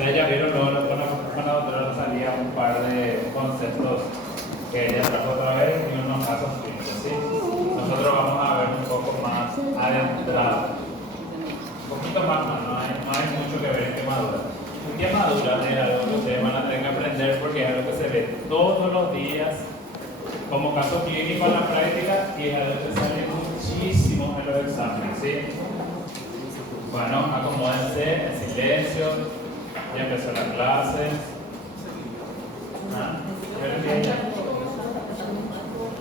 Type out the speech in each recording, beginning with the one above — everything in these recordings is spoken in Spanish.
Ustedes ya vieron luego con la doctora salía un par de conceptos que ella trajo otra vez y unos casos clínicos, ¿sí? Nosotros vamos a ver un poco más adentrado, un poquito más, no hay mucho que ver en quemadura. Quemadura es algo que ustedes van a tener que aprender porque es algo que se ve todos los días como caso clínico en la práctica y es algo que sale muchísimo en los exámenes, ¿sí? Bueno, acomódense en silencio, ya empezó la clase.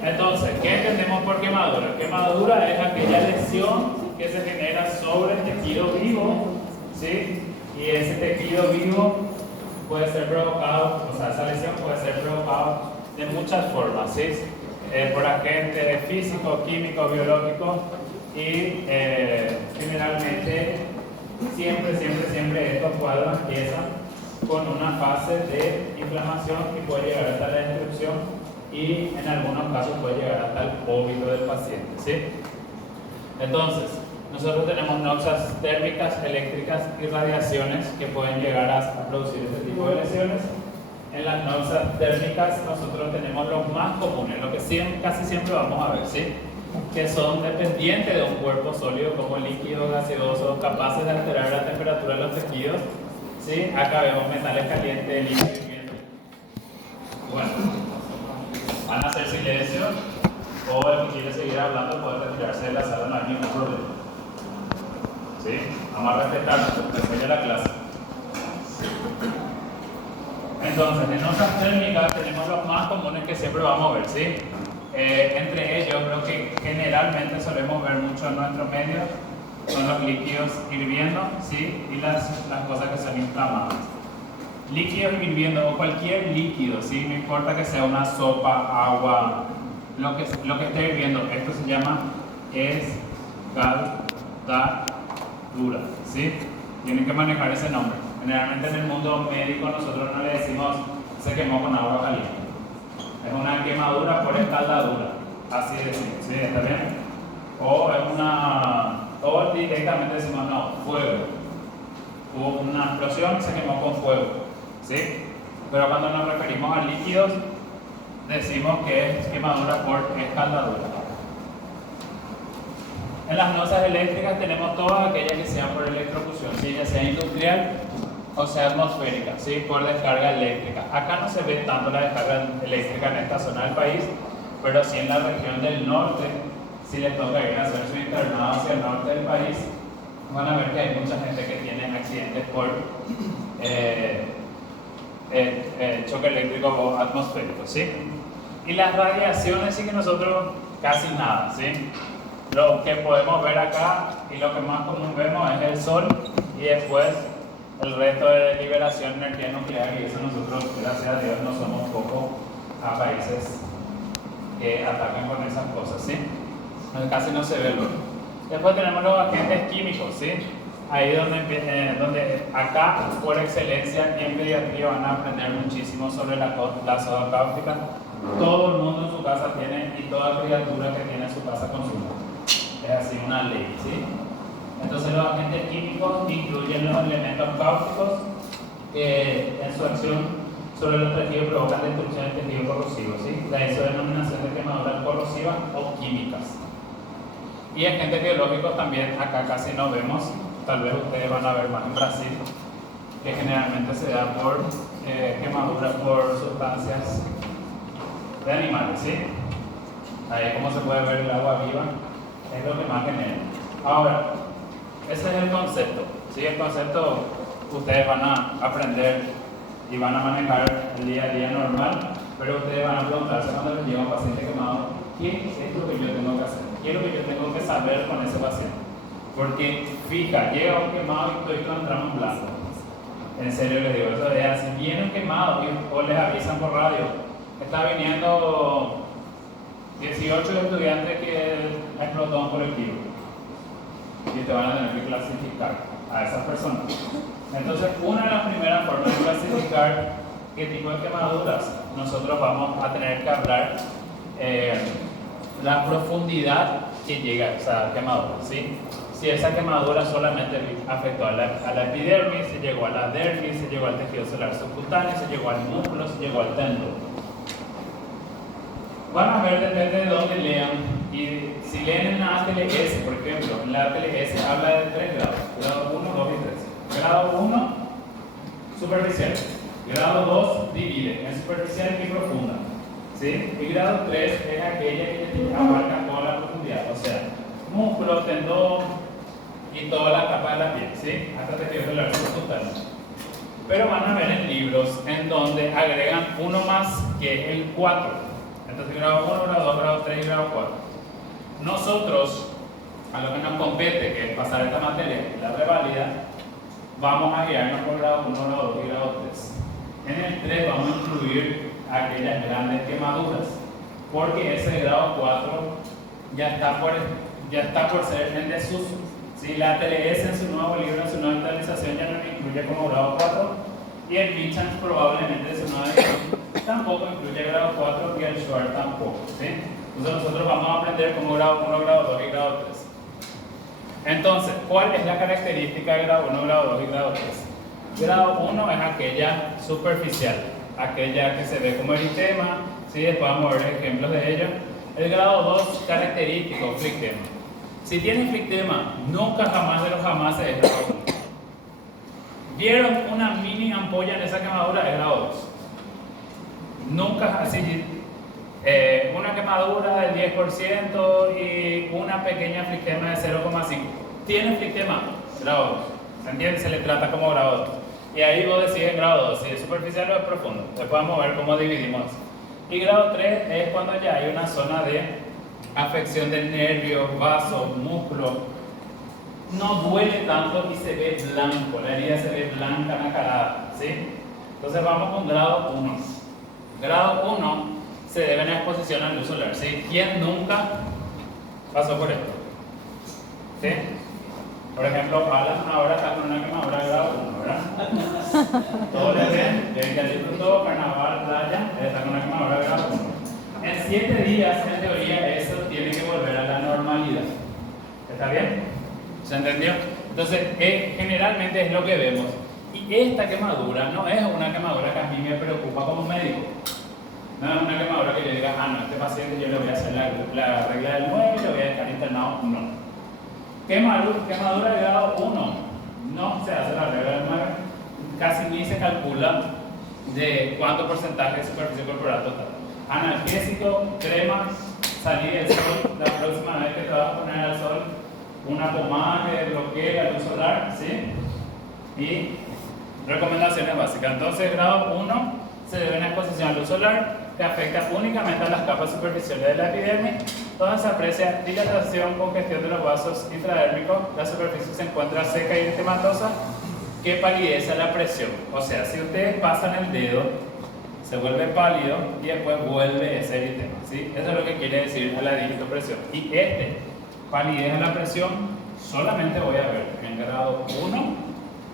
Entonces, ¿qué entendemos por quemadura? Quemadura es aquella lesión que se genera sobre el tejido vivo, ¿sí? Y ese tejido vivo puede ser provocado, o sea, esa lesión puede ser provocada de muchas formas, ¿sí? Por agentes físicos, químicos, biológicos y generalmente siempre estos cuadros empiezan con una fase de inflamación y puede llegar hasta la destrucción y en algunos casos puede llegar hasta el vómito del paciente, ¿sí? Entonces, nosotros tenemos noxas térmicas, eléctricas y radiaciones que pueden llegar a producir este tipo de lesiones. En las noxas térmicas nosotros tenemos los más comunes, lo que casi siempre vamos a ver, ¿sí? Que son dependientes de un cuerpo sólido como líquido, gaseoso, capaces de alterar la temperatura de los tejidos, ¿sí? Acá vemos metales calientes, líquidos hirviendo. Bueno, van a hacer silencio o el que quiere seguir hablando puede retirarse de la sala, no hay ningún problema. ¿Sí? Vamos a respetarnos, después de la clase. Entonces, en noxas térmicas tenemos los más comunes que siempre vamos a ver, ¿sí? Entre ellos, creo que generalmente solemos ver mucho en nuestro medio son los líquidos hirviendo, ¿sí? Y las cosas que son inflamadas. Líquidos hirviendo o cualquier líquido, ¿sí? No importa que sea una sopa, agua, lo que esté hirviendo, esto se llama escaldadura, ¿sí? Tienen que manejar ese nombre. Generalmente en el mundo médico nosotros no le decimos se quemó con agua caliente. Es una quemadura por escaldadura, así decimos, ¿sí? ¿Está bien? O es o directamente decimos no, fuego. Hubo una explosión y se quemó con fuego, ¿sí? Pero cuando nos referimos a líquidos, decimos que es quemadura por escaldadura. En las noxas eléctricas tenemos todas aquellas que sean por electrocución, ¿sí? Ya sea industrial o sea atmosférica, ¿sí? Por descarga eléctrica. Acá no se ve tanto la descarga eléctrica en esta zona del país, pero sí en la región del norte, si les toca ir a hacer su internado hacia el norte del país, van a ver que hay mucha gente que tiene accidentes por choque eléctrico atmosférico, ¿sí? Y las radiaciones sí que nosotros casi nada, ¿sí? Lo que podemos ver acá y lo que más común vemos es el sol y después el resto de liberación de energía nuclear, y eso nosotros, gracias a Dios, no somos poco a países que atacan con esas cosas, ¿sí? Casi no se ve luego. Después tenemos los agentes químicos, ¿sí? Ahí donde acá, por excelencia, en pediatría van a aprender muchísimo sobre la soda cáustica. Todo el mundo en su casa tiene, y toda criatura que tiene en su casa consume. Es así una ley, ¿sí? Entonces los agentes químicos incluyen los elementos cáusticos que en su acción sobre los tejidos provocan destrucción del tejido corrosivo, ¿sí? De ahí su denominación de quemaduras corrosivas o químicas. Y agentes biológicos también acá casi no vemos, tal vez ustedes van a ver más en Brasil, que generalmente se da por quemaduras por sustancias de animales, ¿sí? Ahí como se puede ver el agua viva, es lo que más genera. Ahora, ese es el concepto, ¿sí? El concepto ustedes van a aprender y van a manejar el día a día normal, pero ustedes van a preguntarse cuando les llega un paciente quemado, ¿qué es lo que yo tengo que hacer? ¿Qué es lo que yo tengo que saber con ese paciente? Porque, fija, llega un quemado y estoy con tramo en blanco. En serio les digo, eso es así, vienen quemados o les avisan por radio. Está viniendo 18 estudiantes que explotó un colectivo y te van a tener que clasificar a esas personas. Entonces, una de las primeras formas de clasificar qué tipo de quemaduras, nosotros vamos a tener que hablar la profundidad que llega a esa quemadura, ¿sí? si esa quemadura solamente afectó a la epidermis, si llegó a la dermis, si llegó al tejido celular subcutáneo, si llegó al músculo, si llegó al tendón. Van a ver, depende de dónde lean, y si leen en la ATLS, por ejemplo, en la ATLS habla de 3 grados, grado 1, 2 y 3. Grado 1, superficial. Grado 2, divide en superficial y profunda. ¿Sí? Y grado 3 es aquella que abarca toda la profundidad, o sea, músculo, tendón y toda la capa de la piel, ¿sí? Hasta tejido celular subcutáneo. Pero van a ver en libros en donde agregan uno más, que es el 4. Entonces, grado 1, grado 2, grado 3 y grado 4. Nosotros, a lo que nos compete, que es pasar esta materia, la reválida, vamos a guiarnos por grado 1, grado 2 y grado 3. En el 3 vamos a incluir aquellas grandes quemaduras, porque ese grado 4 ya está por ser en desuso. Si la ATLS en su nuevo libro, en su nueva actualización, ya no lo incluye como grado 4, y el Michans probablemente en su nueva edición tampoco incluye grado 4 y el Schwartz tampoco, ¿sí? Entonces nosotros vamos a aprender como grado 1, grado 2 y grado 3. Entonces, ¿cuál es la característica de grado 1, grado 2 y grado 3? Grado 1 es aquella superficial, aquella que se ve como eritema, ¿sí? Después vamos a ver ejemplos de ello. El grado 2, característico, flictema. Si tiene flictema, nunca jamás de los jamás es grado 1. ¿Vieron una mini ampolla en esa quemadura? Es grado 2. Nunca así, una quemadura del 10% y una pequeña flictema de 0,5. ¿Tiene flictema? Grado 2. ¿Se entiende? Se le trata como grado 2. Y ahí vos decides grado 2, si es superficial o es profundo. Después vamos a ver cómo dividimos. Y grado 3 es cuando ya hay una zona de afección del nervio, vaso, músculo. No duele tanto y se ve blanco, la herida se ve blanca, nacarada, ¿sí? Entonces vamos con grado 1. Grado 1 se debe en exposición a luz solar, ¿sí? ¿Quién nunca pasó por esto? ¿Sí? Por ejemplo, Alan ahora está con una quemadura de grado 1, ¿verdad? Todos le ven, ven que disfrutó, carnaval, playa, él está con una quemadura de grado 1. En 7 días, en teoría, eso tiene que volver a la normalidad. ¿Está bien? ¿Se entendió? Entonces, generalmente es lo que vemos. Y esta quemadura no es una quemadura que a mí me preocupa como médico. No es una quemadura que yo diga, no, a este paciente yo le voy a hacer la regla del 9 y le voy a dejar internado. No. Quemadura de grado 1. No se hace la regla del 9. Casi ni se calcula de cuánto porcentaje de superficie corporal total. Analgésico, crema, salir del sol. La próxima vez que te vas a poner al sol, una pomada que bloquee la luz solar, ¿sí? Y recomendaciones básicas. Entonces, grado 1 se debe a una exposición a luz solar que afecta únicamente a las capas superficiales de la epidermis, donde se aprecia dilatación, congestión de los vasos intradérmicos, la superficie se encuentra seca y eritematosa, que palidece a la presión. O sea, si ustedes pasan el dedo, se vuelve pálido y después vuelve ese eritema, ¿sí? Eso es lo que quiere decir a la digitopresión. Y palidez a la presión solamente voy a ver en grado 1,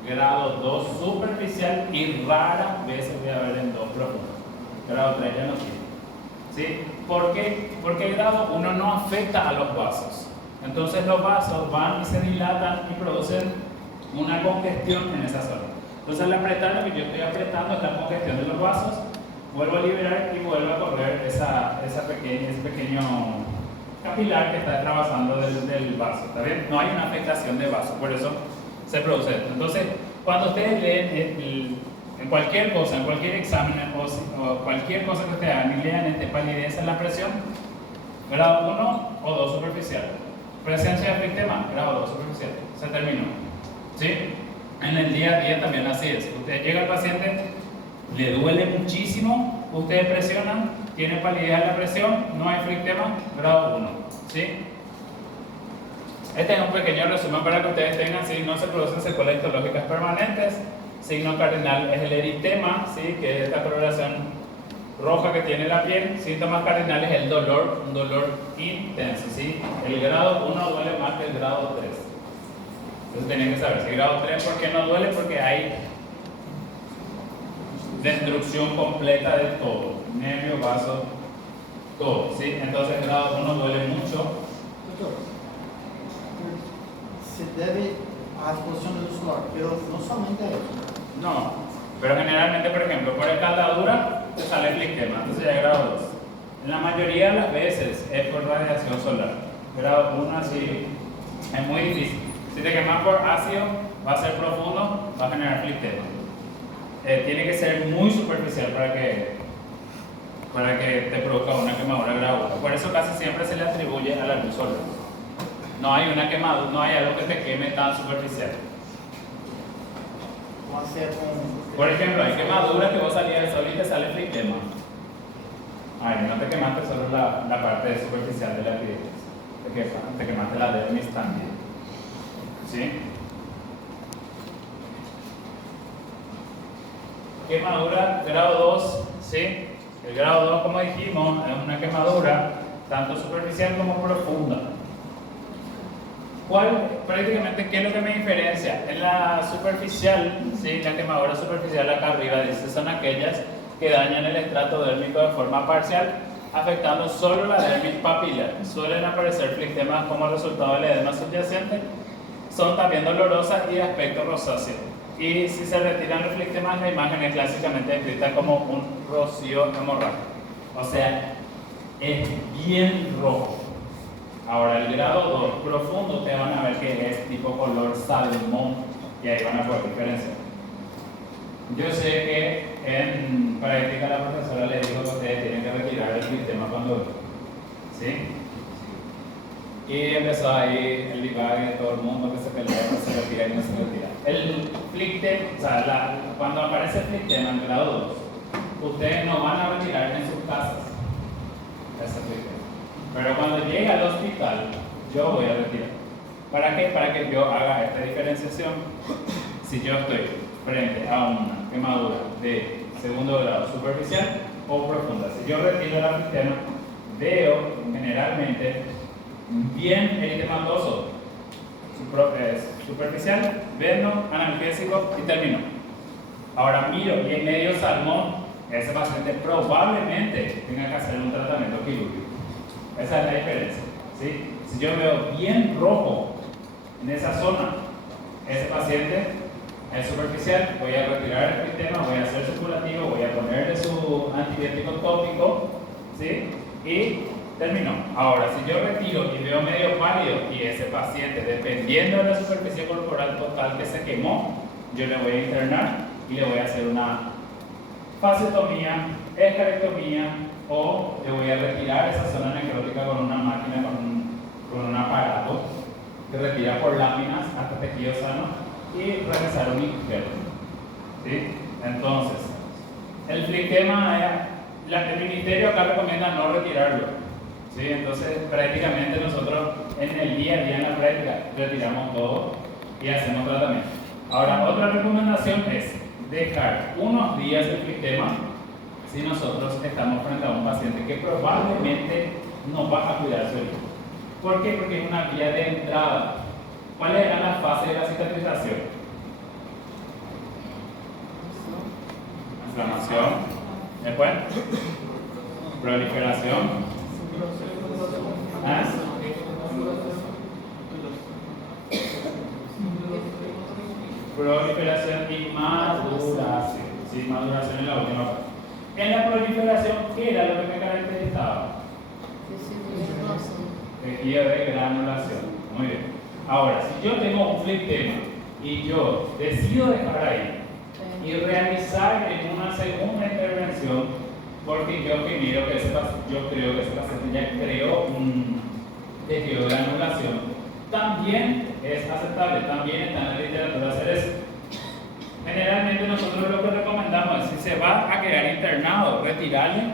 grado 2 superficial y raras veces voy a ver en 2 profundo. Grado 3 ya no tiene. ¿Sí? ¿Por qué? Porque el grado 1 no afecta a los vasos. Entonces los vasos van y se dilatan y producen una congestión en esa zona. Entonces al apretar, lo que yo estoy apretando es la congestión de los vasos, vuelvo a liberar y vuelvo a correr ese pequeño capilar que está atravesando del vaso, ¿está bien? No hay una afectación de vaso, por eso se produce esto. Entonces, cuando ustedes leen en cualquier cosa, en cualquier examen o cualquier cosa que ustedes hagan y lean palidez en la presión, grado 1 o 2 superficial. Presencia de flictema, grado 2 superficial. Se terminó. ¿Sí? En el día a día también así es. Usted llega al paciente, le duele muchísimo, ustedes presionan, tiene palidez en la presión, no hay flictema, grado 1. ¿Sí? Este es un pequeño resumen para que ustedes tengan, si no se producen secuelas histológicas permanentes. Signo cardinal es el eritema, ¿sí? Que es esta coloración roja que tiene la piel. Síntomas cardinales es el dolor, un dolor intenso, ¿sí? El grado 1 duele más que el grado 3. Entonces tienen que saber, si el grado 3, ¿por qué no duele? Porque hay destrucción completa de todo, nervio, vaso, todo, ¿sí? Entonces el grado 1 duele mucho. se debe a exposición del usuario, pero no solamente eso. No, pero generalmente, por ejemplo, por escaldadura te sale flictema, entonces ya es grado 2. En la mayoría de las veces es por radiación solar. Grado 1 así es muy difícil. Si te quemas por ácido, va a ser profundo, va a generar flictema. Tiene que ser muy superficial para que te produzca una quemadura grado 1. Por eso casi siempre se le atribuye a la luz solar. No hay una quemadura, no hay algo que te queme tan superficial. Por ejemplo, hay quemaduras que vos salías del sol y te sale flictema. Ay, no te quemaste solo la parte superficial de la epidermis, te quemaste la dermis también. ¿Sí? Quemadura grado 2, ¿sí? El grado 2, como dijimos, es una quemadura tanto superficial como profunda. Prácticamente, ¿qué es lo que me diferencia? En la superficial, ¿sí? La quemadura superficial acá arriba dice son aquellas que dañan el estrato dérmico de forma parcial, afectando solo la dermis papilar. Suelen aparecer flictemas como resultado del edema subyacente, son también dolorosas y de aspecto rosáceo. Y si se retiran los flictemas, la imagen es clásicamente descrita como un rocío hemorrágico. O sea, es bien rojo. Ahora, el grado 2 profundo, ustedes van a ver que es tipo color salmón y ahí van a poder diferenciar. Yo sé que en práctica la profesora les dijo que ustedes tienen que retirar el flictema cuando ven. ¿Sí? Y empezó ahí el divague de todo el mundo que se pelea, que se retira y no se retira. El flictema, o sea, cuando aparece el flictema en grado 2, ustedes no van a retirar en sus casas ese flictema. Pero cuando llegue al hospital, yo voy a retirar. ¿Para qué? Para que yo haga esta diferenciación. Si yo estoy frente a una quemadura de segundo grado superficial o profunda. Si yo retiro el flictema, veo generalmente bien eritematoso, superficial, veno, analgésico y terminó. Ahora miro y en medio salmón, ese paciente probablemente tenga que hacer un tratamiento quirúrgico. Esa es la diferencia. ¿Sí? Si yo veo bien rojo en esa zona, ese paciente es superficial, voy a retirar el flictema, voy a hacer su curativo, voy a ponerle su antibiótico tópico, ¿sí? Y terminó. Ahora, si yo retiro y veo medio pálido y ese paciente, dependiendo de la superficie corporal total que se quemó, yo le voy a internar y le voy a hacer una fasectomía, escarectomía, o le voy a retirar esa zona necrótica con una máquina, con un aparato que retira por láminas hasta tejido sano y realizar un injerto. ¿Sí? Entonces, el flictema, el ministerio acá recomienda no retirarlo. ¿Sí? Entonces, prácticamente nosotros en el día a día, en la práctica, retiramos todo y hacemos tratamiento. Ahora, otra recomendación es dejar unos días el flictema si nosotros estamos frente a un paciente que probablemente no va a cuidar su herida. ¿Por qué? Porque es una vía de entrada. ¿Cuáles eran las fases de la cicatrización? Inflamación. Después, proliferación. ¿Ah? Proliferación y maduración. Sí, maduración es la última parte. En la proliferación, ¿qué era lo que me caracterizaba? Tejido de granulación. Muy bien. Ahora, si yo tengo un flictema y yo decido dejar ahí y realizar en una segunda intervención, porque yo creo que ese paciente ya creó un tejido de granulación, también es aceptable, también está en la literatura hacer eso. Generalmente nosotros lo que recomendamos es, si se va a quedar internado, retirar el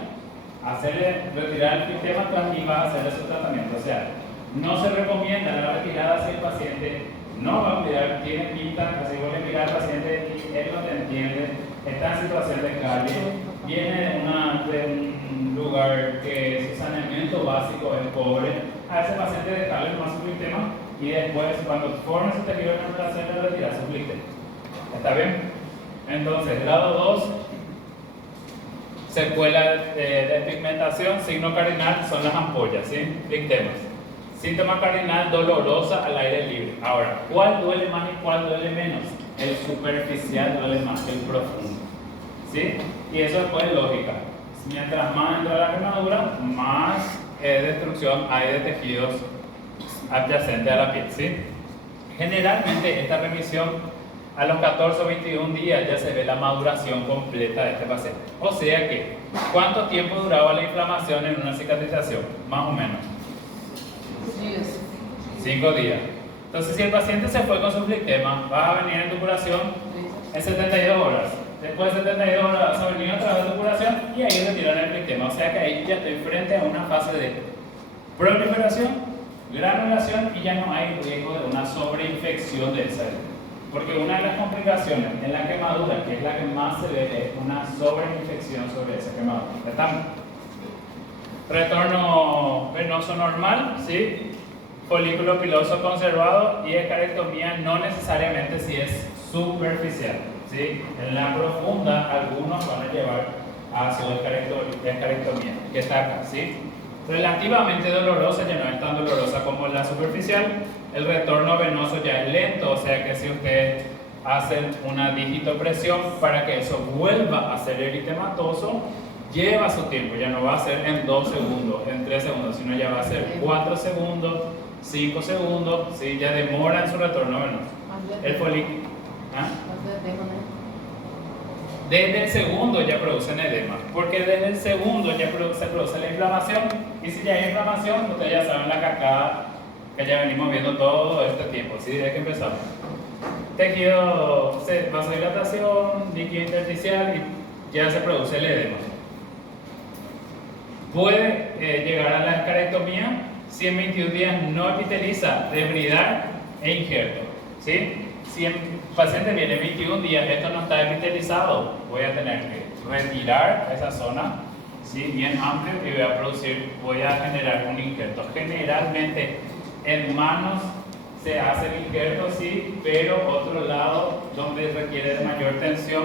flictema y va a hacerle su tratamiento. O sea, no se recomienda la retirada si el paciente no va a cuidar, tiene pinta, así voy a mirar al paciente y él no te entiende, está en situación de calle, viene de un lugar que su saneamiento básico es pobre, a ese paciente dejarle más su flictema y después, cuando forme su tejido de granulación, retirar su flictema. ¿Está bien? Entonces, grado 2, secuela de pigmentación, signo cardinal son las ampollas, ¿sí? Flictemas. Síntoma cardinal, dolorosa al aire libre. Ahora, ¿cuál duele más y cuál duele menos? El superficial duele más que el profundo. ¿Sí? Y eso después es lógica. Mientras más entra la quemadura, más destrucción hay de tejidos adyacentes a la piel. ¿Sí? Generalmente esta remisión a los 14 o 21 días ya se ve la maduración completa de este paciente. O sea que, ¿cuánto tiempo duraba la inflamación en una cicatrización? Más o menos. 5 días. Entonces, si el paciente se fue con su flectema, vas a venir en tu curación en 72 horas. Después de 72 horas vas a venir otra vez a tu curación y ahí retiran el flectema. O sea que ahí ya estoy frente a una fase de proliferación, granulación y ya no hay riesgo de una sobreinfección del cerebro. Porque una de las complicaciones en la quemadura, que es la que más se ve, es una sobreinfección sobre esa quemadura. ¿Estamos? Retorno venoso normal, ¿sí? Folículo piloso conservado y escarectomía no necesariamente si es superficial, ¿sí? En la profunda algunos van a llevar hacia la escarectomía, que está acá, ¿sí? Relativamente dolorosa, ya no es tan dolorosa como la superficial. El retorno venoso ya es lento, o sea que si ustedes hacen una digitopresión para que eso vuelva a ser eritematoso, lleva su tiempo, ya no va a ser en 2 segundos, en 3 segundos, sino ya va a ser 4 segundos, 5 segundos, ¿sí? Ya demora en su retorno venoso. El folículo. ¿Ah? Desde el segundo ya producen edema, porque desde el segundo ya se produce la inflamación, y si ya hay inflamación, ustedes ya saben la cascada que ya venimos viendo todo este tiempo, ¿sí? Desde que empezamos. Tejido, vasodilatación, líquido intersticial y ya se produce el edema. Puede llegar a la escarectomía si en 21 días no epiteliza, debridar e injerto, ¿sí? Si el paciente viene 21 días, esto no está epitelizado, voy a tener que retirar esa zona, ¿sí? Bien amplio y voy a generar un injerto. Generalmente en manos se hace el injerto, sí, pero otro lado donde requiere de mayor tensión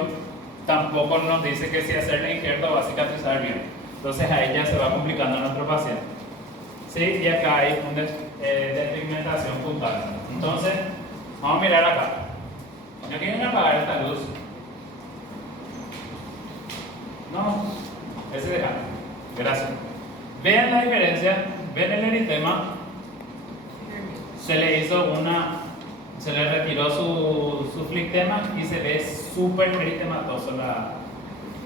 tampoco nos dice que si hacer el injerto va a cicatrizar bien. Entonces ahí ya se va complicando a nuestro paciente. ¿Sí? Y acá hay una despigmentación puntal. Entonces, vamos a mirar acá. ¿No quieren apagar esta luz? No, ese deja. Gracias. Vean la diferencia, ven el eritema. Se le retiró su flictema y se ve súper eritematoso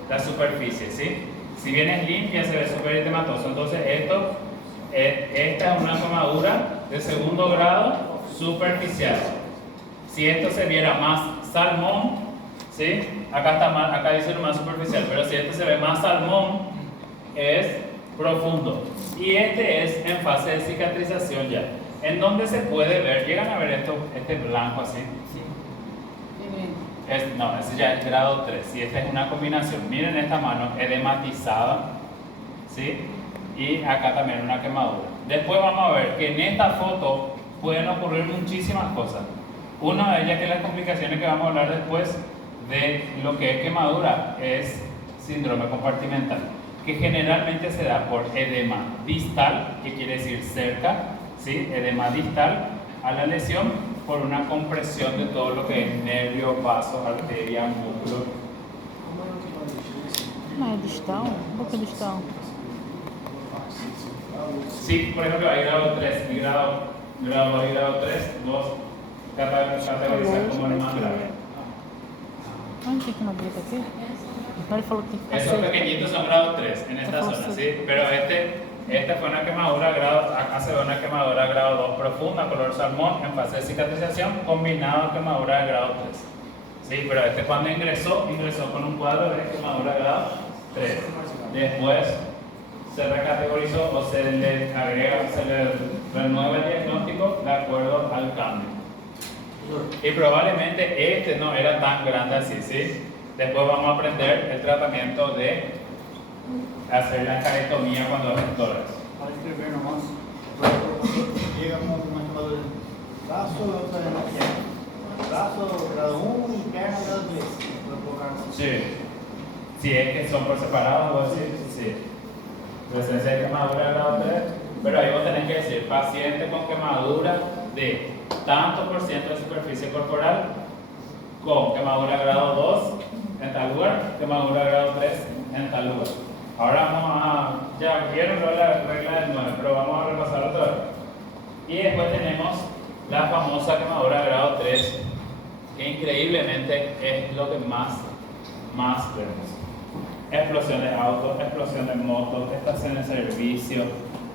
la superficie, ¿sí? Si bien es limpia, se ve súper eritematoso. Entonces esta es una quemadura de segundo grado superficial. Si esto se viera más salmón, ¿sí? Acá dice lo más superficial, pero si esto se ve más salmón, es profundo. Y este es en fase de cicatrización ya. En donde se puede ver, llegan a ver este blanco así. Sí. No, ese ya es grado 3. Y esta es una combinación. Miren esta mano edematizada, ¿sí? Y acá también una quemadura. Después vamos a ver que en esta foto pueden ocurrir muchísimas cosas. Una de ellas, que las complicaciones que vamos a hablar después de lo que es quemadura, es síndrome compartimental, que generalmente se da por edema distal, que quiere decir cerca, ¿sí? Edema distal a la lesión por una compresión de todo lo que es nervio, vaso, arteria, músculo. Não é distal? Por que distal? Sí, por ejemplo, hay grado 3 y grado 2 y grado 3, vos categorizas como el más grave. Ah, não tinha que abrir aqui? Então ele falou que tem que Esos pequeñitos son grado 3 en esta zona, ¿sí? Pero esta fue una quemadura acá se ve una quemadura grado 2 profunda, color salmón, en fase de cicatrización, combinado a quemadura de grado 3. Sí, pero cuando ingresó con un cuadro de quemadura grado 3. Después se recategorizó o se le renueva el diagnóstico de acuerdo al cambio. Y probablemente no era tan grande así, ¿sí? Después vamos a aprender el tratamiento de hacer la escarectomía cuando es tórax. Para escrever nomás, llega con una quemadura del brazo, otra de la pierna. Brazo, grado 1 y pierna, grado 3. Sí. Si es que son por separado, o así, sí. Presencia de quemadura de grado 3, Pero ahí vos tenés que decir, paciente con quemadura de tanto por ciento de superficie corporal, con quemadura grado 2 en tal lugar, quemadura grado 3 en tal lugar. Ahora vamos a, ya vieron la regla del 9, pero vamos a repasarlo otra vez. Y después tenemos la famosa quemadura grado 3, que increíblemente es lo que más vemos. Explosión de autos, explosión de motos, estación de servicio,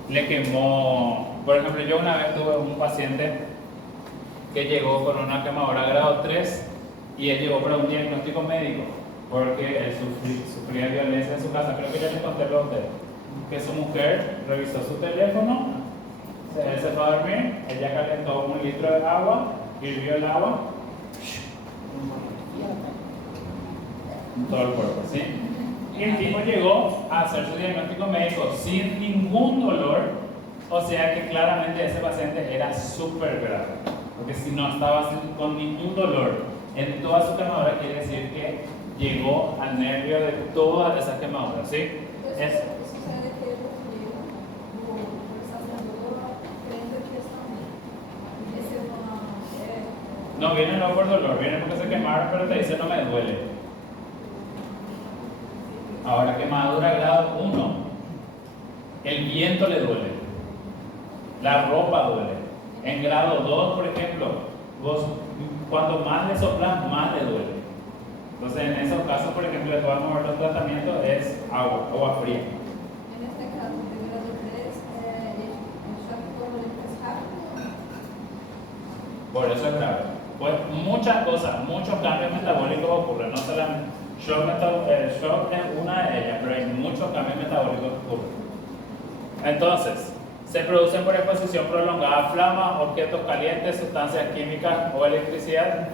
le quemó. Por ejemplo, yo una vez tuve un paciente que llegó con una quemadura grado 3 y él llegó para un diagnóstico médico porque él sufría violencia en su casa. Creo que ya les conté a ustedes que su mujer revisó su teléfono, él se fue a dormir, ella calentó 1 litro de agua, hirvió el agua en todo el cuerpo, ¿sí? Y el tipo llegó a hacer su diagnóstico médico sin ningún dolor, o sea que claramente ese paciente era súper grave, porque si no estaba con ningún dolor en toda su quemadura, quiere decir que llegó al nervio de todas esas quemaduras, ¿sí? No viene no por dolor, viene porque se quemaron, pero te dice no me duele. Ahora, quemadura grado 1, el viento le duele, la ropa duele. En grado 2, por ejemplo, vos cuando más le soplas, más le duele. Entonces, en esos casos, por ejemplo, le vamos a ver los tratamientos, es agua fría. En este caso, de grado 3, el shock es rápido. Por eso es grave. Pues muchas cosas, muchos cambios metabólicos ocurren, no solamente el shock es una de ellas, pero hay muchos cambios metabólicos que ocurren. Entonces, se producen por exposición prolongada a flama, objetos calientes, sustancias químicas o electricidad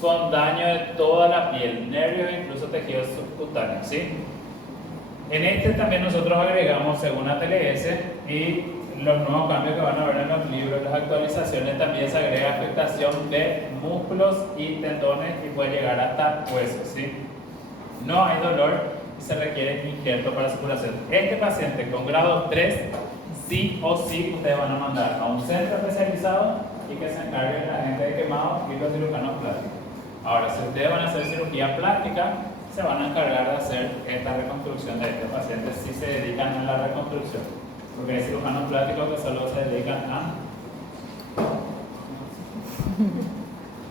con daño de toda la piel, nervios e incluso tejidos subcutáneos, ¿sí? En este también nosotros agregamos, según ATLS, y los nuevos cambios que van a ver en los libros, las actualizaciones, también se agrega afectación de músculos y tendones y puede llegar hasta huesos, ¿sí? No hay dolor y se requiere injerto para su curación. Este paciente con grado 3, sí o sí, ustedes van a mandar a un centro especializado y que se encargue de la gente de quemado y los cirujanos plásticos. Ahora, si ustedes van a hacer cirugía plástica, se van a encargar de hacer esta reconstrucción de este paciente si se dedican a la reconstrucción. Porque hay cirujanos plásticos que solo se dedican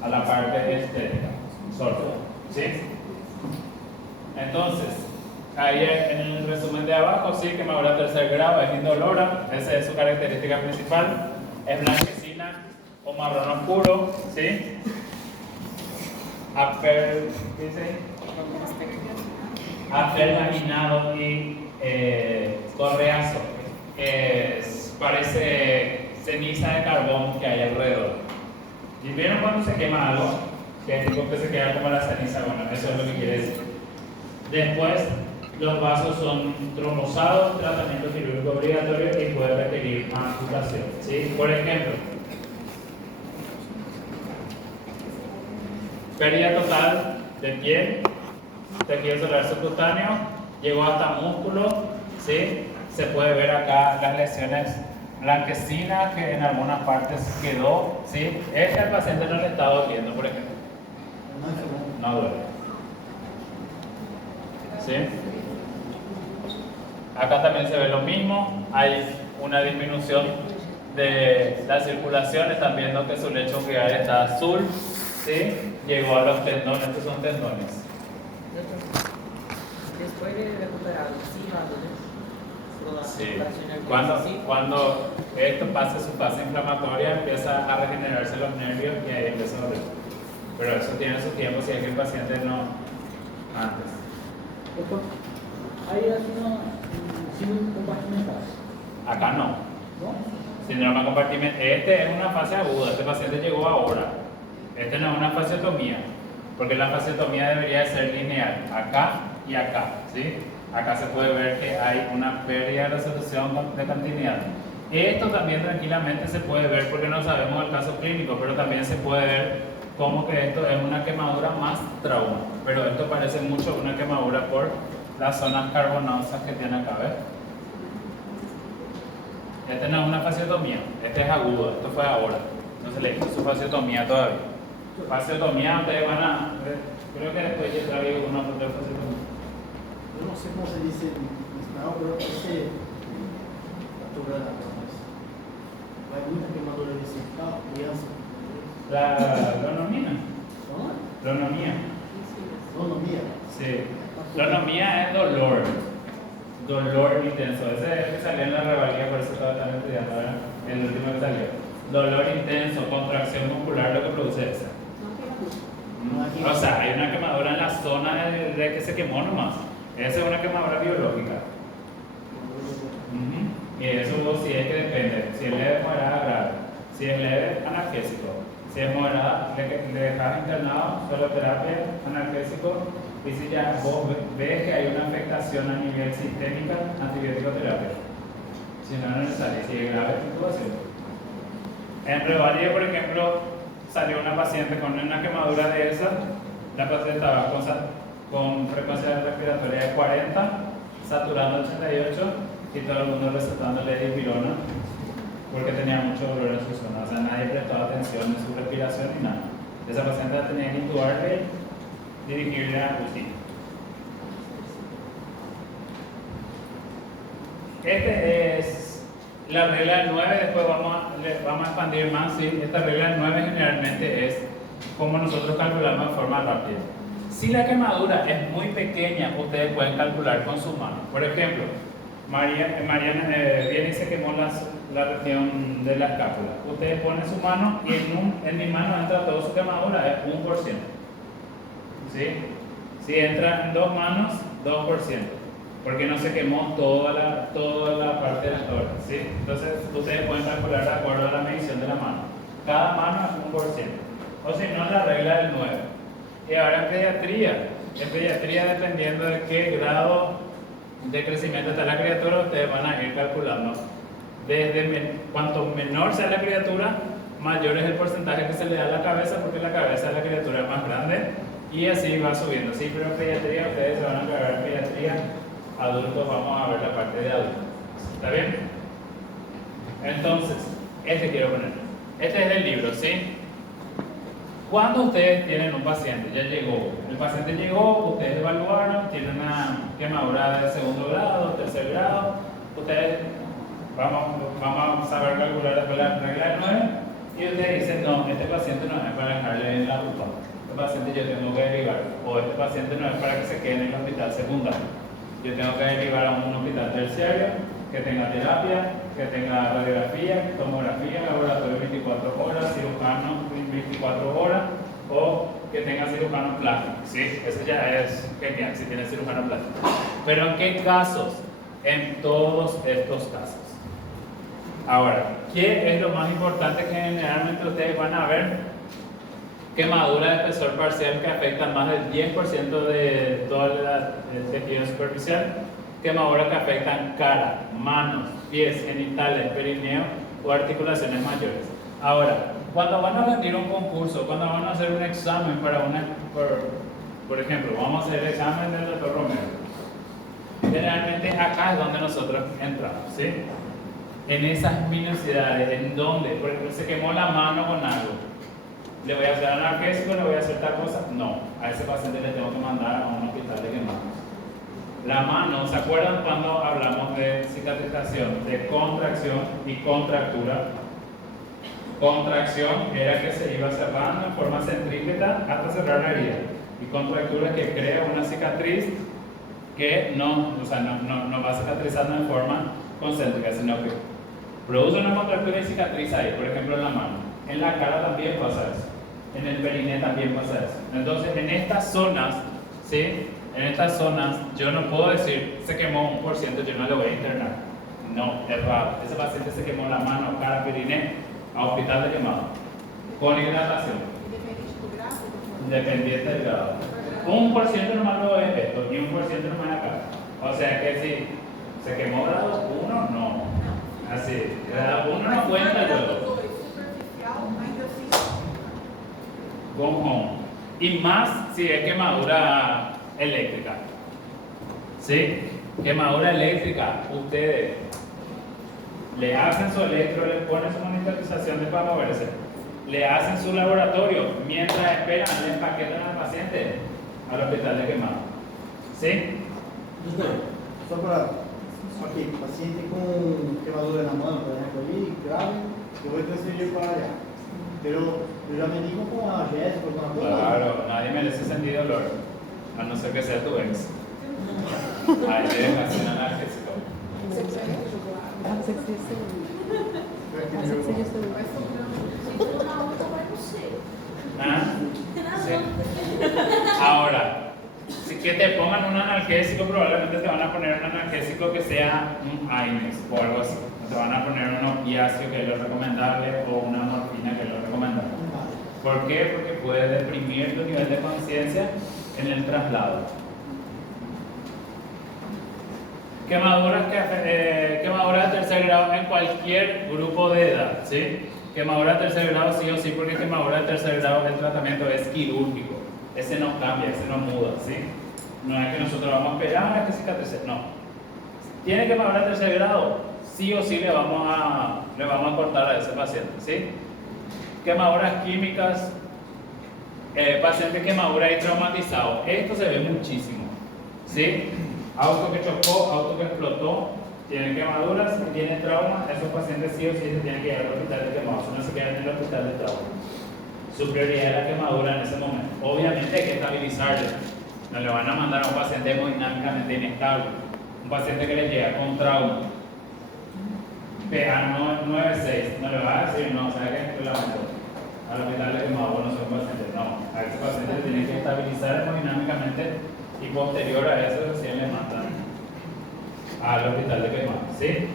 a la parte estética, solo, ¿sí? Entonces, ahí en el resumen de abajo, sí, quemadura tercer grado, es indolora, esa es su característica principal, es blanquecina o marrón oscuro, ¿sí? ¿Qué dice ahí? Aperlaminado y correazo, parece ceniza de carbón que hay alrededor. ¿Y vieron cuando se quema algo? Que digo que se queda como la ceniza, bueno, eso es lo que quiere decir. Después, los vasos son trombosados, tratamiento quirúrgico obligatorio y puede requerir amputación, ¿sí? Por ejemplo, pérdida total de piel, tejido celular subcutáneo, llegó hasta músculo, ¿sí? Se puede ver acá las lesiones blanquecinas que en algunas partes quedó, ¿sí? Al paciente no le está doliendo, por ejemplo. No duele. ¿Sí? Acá también se ve lo mismo, hay una disminución de la circulación, están viendo que su lecho unguial está azul, ¿sí? Llegó a los tendones, estos son tendones. Después de recuperar, Sí. Cuando esto pasa su fase inflamatoria, empieza a regenerarse los nervios y ahí empieza a doler. Pero eso tiene su tiempo si es que el paciente no antes. ¿Hay alguna síndrome compartimental? Acá no. ¿No? Síndrome compartimental. Este es una fase aguda, este paciente llegó ahora. Este no es una fasciotomía, porque la fasciotomía debería de ser lineal, acá y acá, ¿sí? Acá se puede ver que hay una pérdida de resolución de continuidad. Esto también tranquilamente se puede ver porque no sabemos el caso clínico, pero también se puede ver como que esto es una quemadura más trauma. Pero esto parece mucho una quemadura por las zonas carbonosas que tiene acá, ¿ves? Este no es una fasciotomía, este es agudo, esto fue ahora. No se le hizo su fasciotomía todavía. Fasciotomía, ustedes van a. Creo que después ya traigo una foto de fasciotomía. Yo no sé cómo se dice en español, pero ese fractura de la cabeza. Hay mucha quemadura de cicatriz, crianza. La lonomía. ¿No? Lonomía. No, no, mía. Sí. Lonomía es dolor. Dolor intenso. Ese es el que salió en la revalía, por eso estaba tan estudiando, ¿verdad? El último que salió. Dolor intenso, contracción muscular, lo que produce esa. O sea, hay una quemadura en la zona de que se quemó nomás. Esa es una quemadura biológica. Y eso sí es que depende. Si es leve, moderada, grave. Si es leve, analgésico. Si es moderada, le dejas internado, solo terapia, analgésico. Y si ya vos ves que hay una afectación a nivel sistémica, antibiótico terapia. Si no es necesario, si es grave, intubación. En Revalía, por ejemplo, salió una paciente con una quemadura de esa. La paciente estaba con frecuencia respiratoria de 40, saturando 88 y todo el mundo recetándole dipirona porque tenía mucho dolor en su zona. O sea, nadie prestó atención en su respiración ni nada. Esa paciente tenía que intubarle y dirigirle a UCI. Este es la regla 9, después vamos a expandir más. ¿Sí? Esta regla 9 generalmente es como nosotros calculamos de forma rápida. Si la quemadura es muy pequeña, ustedes pueden calcular con su mano. Por ejemplo, Mariana viene y se quemó la región de la escápula. Ustedes ponen su mano y en mi mano entra toda su quemadura, es 1%. ¿Sí? Si entra en dos manos, 2%. Porque no se quemó toda la parte de la torre. ¿Sí? Entonces, ustedes pueden calcular de acuerdo a la medición de la mano. Cada mano es 1%. O si no, la regla del 9. Y ahora en pediatría dependiendo de qué grado de crecimiento está la criatura, ustedes van a ir calculando. Cuanto menor sea la criatura, mayor es el porcentaje que se le da a la cabeza, porque la cabeza de la criatura es más grande, y así va subiendo. Sí, pero en pediatría ustedes se van a encargar en pediatría, adultos vamos a ver la parte de adultos. ¿Está bien? Entonces, este quiero poner. Este es el libro, ¿sí? Cuando ustedes tienen un paciente, ya llegó, el paciente llegó, ustedes evaluaron, tiene una quemadura de segundo grado, tercer grado, ustedes vamos a saber calcular después la regla de 9 y ustedes dicen, no, este paciente no es para dejarle en la UPA, este paciente yo tengo que derivar, o este paciente no es para que se quede en el hospital secundario, yo tengo que derivar a un hospital terciario que tenga terapia, que tenga radiografía, tomografía, laboratorio 24 horas, cirujano 24 horas o que tenga cirujano plástico. ¿Sí? Eso ya es genial si tiene cirujano plástico. Pero ¿en qué casos? En todos estos casos. Ahora, ¿qué es lo más importante que generalmente ustedes van a ver? Quemadura de espesor parcial que afecta más del 10% de todo el tejido superficial. Quemaduras que afectan cara, manos, pies, genitales, perineo o articulaciones mayores. Ahora, cuando van a rendir un concurso, cuando van a hacer un examen para por ejemplo, vamos a hacer el examen del doctor Romero. Generalmente acá es donde nosotros entramos, ¿sí? En esas minuciosidades, en donde, por ejemplo, se quemó la mano con algo. ¿Le voy a hacer analgésico? ¿Le voy a hacer tal cosa? No, a ese paciente le tengo que mandar a un hospital de quemados. La mano, ¿se acuerdan cuando hablamos de cicatrización, de contracción y contractura? Contracción era que se iba cerrando en forma centrípeta hasta cerrar la herida. Y contractura es que crea una cicatriz que no va cicatrizando en forma concéntrica, sino que produce una contractura y cicatriz ahí, por ejemplo en la mano. En la cara también pasa eso. En el periné también pasa eso. Entonces, en estas zonas, ¿sí? En estas zonas, yo no puedo decir, se quemó 1%, yo no le voy a internar. No, es raro. Ese paciente se quemó la mano, cara, periné, a hospital de quemado. Con hidratación. Independiente del grado. 1% nomás lo es esto, y 1% nomás acá. O sea que si se quemó grado 1, no. Así, grado 1 no cuenta yo. Go home. Y más si es quemadura eléctrica. ¿Sí? Quemadura eléctrica, ustedes le hacen su electro, le ponen su monitorización de para moverse, le hacen su laboratorio, mientras esperan, le empaquetan al paciente al hospital de quemado. ¿Sí? Só para. Ok, paciente com queimadura na mão, por exemplo, ali, grave, eu vou transferir para allá. Pero yo ya me digo con analgésico, con todo. Claro, nadie merece sentir dolor, a no ser que sea tu ex. Ahí le dejas un analgésico. Achei que seria seguro. Achei que seria seguro. Vai sobrando. Na outra vai no seio. ¿Ah? Na Sí. outra. Ahora, si que te pongan un analgésico, probablemente te van a poner un analgésico que sea un AINES o algo así. O te van a poner un opiáceo que es lo recomendable o una morfina que es lo recomendable. ¿Por qué? Porque puede deprimir tu nivel de conciencia en el traslado. Quemaduras de tercer grado en cualquier grupo de edad, ¿sí? Quemadura de tercer grado sí o sí, porque quemadura de tercer grado el tratamiento es quirúrgico. Ese no cambia, ese no muda, ¿sí? No es que nosotros vamos a esperar a que cicatrice, no. Tiene quemadura de tercer grado, sí o sí le vamos a cortar a ese paciente, ¿sí? Quemaduras químicas, paciente quemadura y traumatizado. Esto se ve muchísimo, ¿sí? Auto que chocó, auto que explotó, tienen quemaduras, tienen trauma, esos pacientes sí o sí se tienen que ir al hospital de quemados, no se quedan en el hospital de trauma. Su prioridad es la quemadura en ese momento. Obviamente hay que estabilizarle. No le van a mandar a un paciente hemodinámicamente inestable, un paciente que le llega con trauma. PA 9.6, no le va a decir, no, ¿sabe qué? Lo lamento. Al hospital de quemado, bueno, son pacientes. No, a ese paciente tiene que estabilizar hemodinámicamente y posterior a eso recién le mandan al hospital de quemado, ¿sí?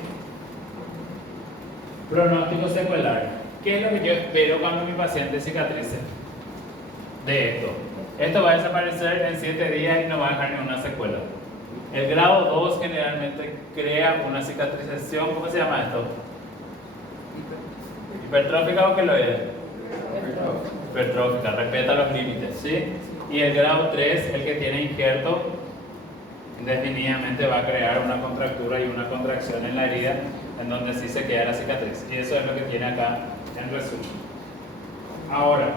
Pronóstico secular. ¿Qué es lo que yo espero cuando mi paciente cicatrice de esto? Esto va a desaparecer en 7 días y no va a dejar ninguna secuela. El grado 2 generalmente crea una cicatrización, ¿cómo se llama esto? ¿Hipertrófica o qué lo es? Hipertrófica, respeta los límites, ¿sí? Y el grado 3, el que tiene injerto, definitivamente va a crear una contractura y una contracción en la herida en donde sí se queda la cicatriz. Y eso es lo que tiene acá en resumen. Ahora,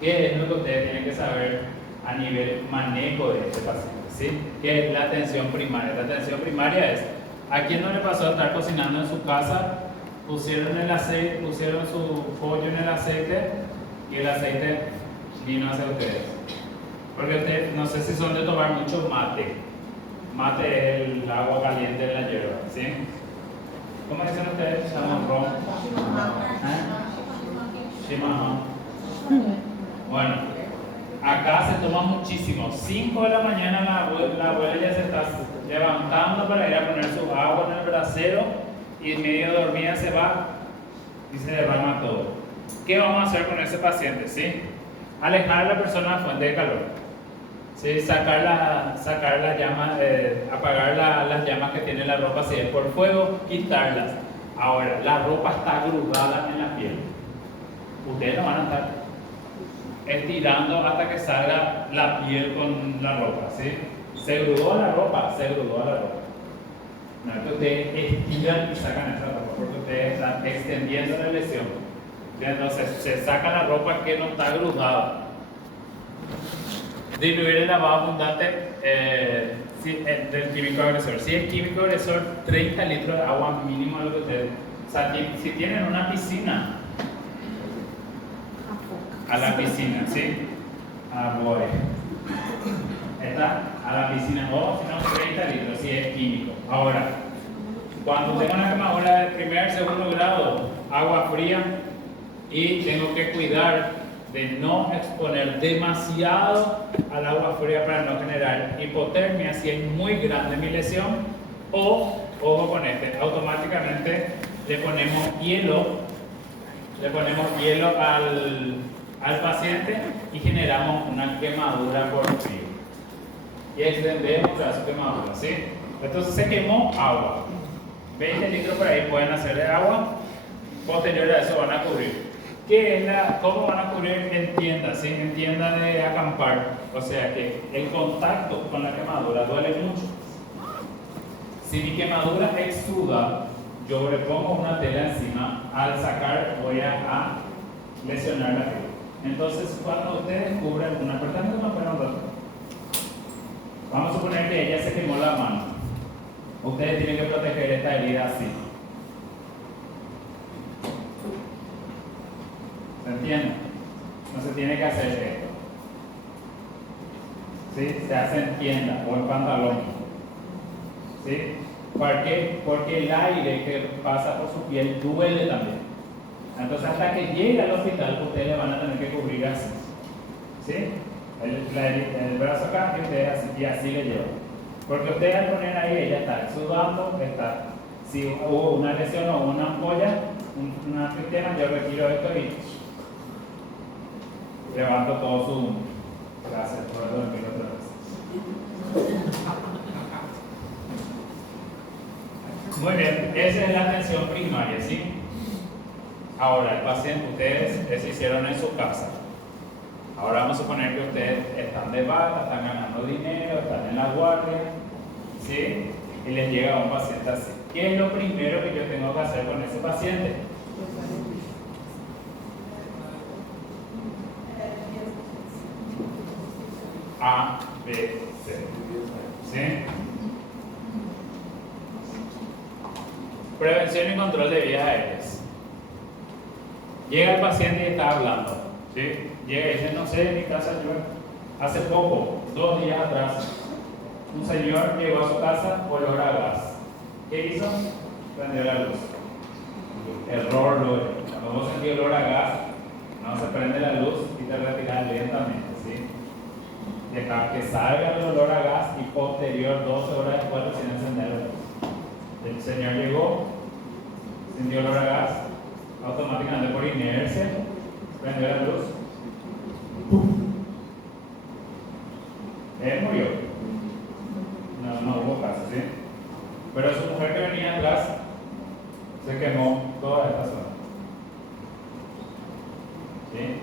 ¿qué es lo que ustedes tienen que saber a nivel manejo de este paciente? ¿Sí? ¿Qué es la atención primaria? La atención primaria es, ¿a quién no le pasó a estar cocinando en su casa? Pusieron el aceite, pusieron su pollo en el aceite y el aceite vino hacia ustedes. Porque ustedes, no sé si son de tomar mucho mate. Mate es el agua caliente en la hierba, ¿sí? ¿Cómo dicen ustedes? Chamorro. Chimarrón. Bueno, acá se toma muchísimo. 5 de la mañana la abuela ya se está levantando para ir a poner su agua en el brasero y medio dormida se va y se derrama todo. ¿Qué vamos a hacer con ese paciente? ¿Sí? Alejar a la persona de la fuente de calor. ¿Sí? Sacar la llama, apagar las llamas que tiene la ropa, si es por fuego, quitarlas. Ahora, la ropa está agrugada en la piel. Ustedes no van a estar estirando hasta que salga la piel con la ropa, ¿sí? Se grudó la ropa, se grudó la ropa. No es que ustedes estiran y sacan esa ropa, porque ustedes están extendiendo la lesión. Entonces, se saca la ropa que no está agrudada. Diluir el lavado abundante del químico agresor. Si es químico agresor, 30 litros de agua mínimo es lo que ustedes. O sea, si tienen una piscina, a la piscina, ¿sí? Voy. Está a la piscina, o si no, 30 litros, si es químico. Ahora, cuando tengo una quemadura de primer, segundo grado, agua fría, y tengo que cuidar de no exponer demasiado al agua fría para no generar hipotermia si es muy grande mi lesión, o, ojo con este, automáticamente le ponemos hielo al paciente y generamos una quemadura por frío. Y extendemos su quemadura, ¿sí? Entonces se quemó agua. 20 litros por ahí pueden hacer de agua. Posterior a eso van a cubrir. ¿Cómo van a cubrir en tienda? ¿Sí? En tienda de acampar. O sea que el contacto con la quemadura duele mucho. Si mi quemadura exuda, yo le pongo una tela encima, al sacar voy a lesionar la piel. Entonces, cuando ustedes descubren una persona que no puede un rato, vamos a suponer que ella se quemó la mano. Ustedes tienen que proteger esta herida así. ¿Se entiende? No se tiene que hacer esto. ¿Sí? Se hace en tienda o en pantalón. ¿Sí? ¿Por qué? Porque el aire que pasa por su piel duele también. Entonces, hasta que llegue al hospital, ustedes le van a tener que cubrir así. ¿Sí? El brazo acá y ustedes así, y así le llevan. Porque ustedes al poner ahí, ella está sudando, si hubo una lesión o una ampolla, una sistema, yo retiro esto y levanto todo su clase, por dormir otra vez. Muy bien, esa es la atención primaria, ¿sí? Ahora, el paciente, ustedes eso hicieron en su casa. Ahora vamos a suponer que ustedes están de bata, están ganando dinero, están en la guardia, ¿sí? Y les llega un paciente así. ¿Qué es lo primero que yo tengo que hacer con ese paciente? A, B, C. ¿Sí? Prevención y control de vías aéreas. Llega el paciente y está hablando. ¿Sí? Llega y dice, no sé, en mi casa yo hace poco, 2 días atrás, un señor llegó a su casa, olor a gas. ¿Qué hizo? Prendió la luz. Error, cuando vos sentís olor a gas, no se prende la luz y te retiras lentamente, ¿sí? Dejar que salga el olor a gas y posterior 12 horas después sin encender la luz. El señor llegó, sintió olor a gas, automáticamente por inercia, prendió la luz. Él murió. No hubo caso, ¿sí? Pero su mujer que venía atrás se quemó toda esta zona. ¿Sí?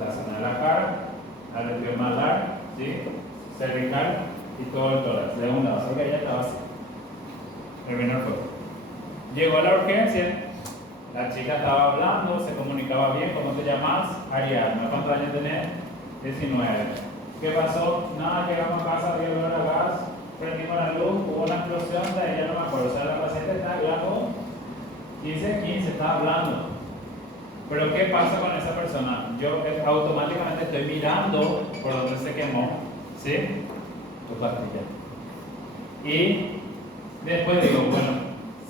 La zona de la cara, alveolo malar, ¿sí? Cervical y todo el tórax, de un lado. Así que ella estaba así. El menor fue. Llegó a la urgencia, la chica estaba hablando, se comunicaba bien. ¿Cómo te llamas? Ariadna. ¿Cuántos años tenés? 19. ¿Qué pasó? Nada, llegamos a casa, había olor a gas, prendimos la luz, hubo una explosión, de ella no me acuerdo. O sea, la paciente está hablando 15, está hablando. Pero ¿qué pasa con esa persona? Yo automáticamente estoy mirando por donde se quemó, ¿sí? Tu pastilla. Y después digo, bueno,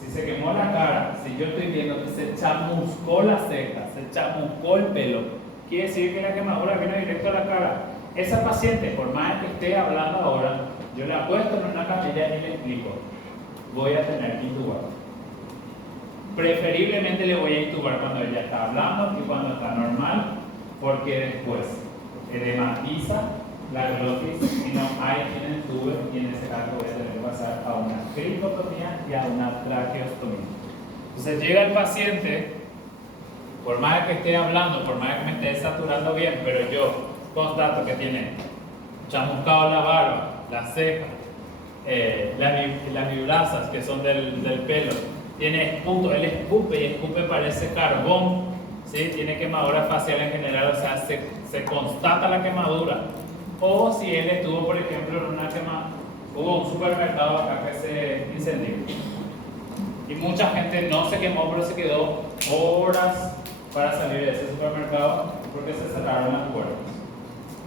si se quemó la cara, si yo estoy viendo que se chamuscó la ceja, se chamuscó el pelo, quiere decir que la quemadura viene directo a la cara. Esa paciente, por más que esté hablando ahora, yo la apuesto en una camilla y le explico, voy a tener que intubar. Preferiblemente le voy a intubar cuando ella está hablando y cuando está normal, porque después edematiza la glotis y no hay quien entube, y en ese caso voy a tener que pasar a una cricotomía y a una traqueostomía. Entonces llega el paciente, por más que esté hablando, por más que me esté saturando bien, pero yo constato que tiene chamuscado la barba, las cejas, las vibrazas que son del pelo, tiene esputo, él escupe y escupe parece carbón, ¿sí? Tiene quemadura facial en general, o sea, se constata la quemadura. O si él estuvo, por ejemplo, en una quema, hubo un supermercado acá que se incendió y mucha gente no se quemó, pero se quedó horas para salir de ese supermercado porque se cerraron las puertas.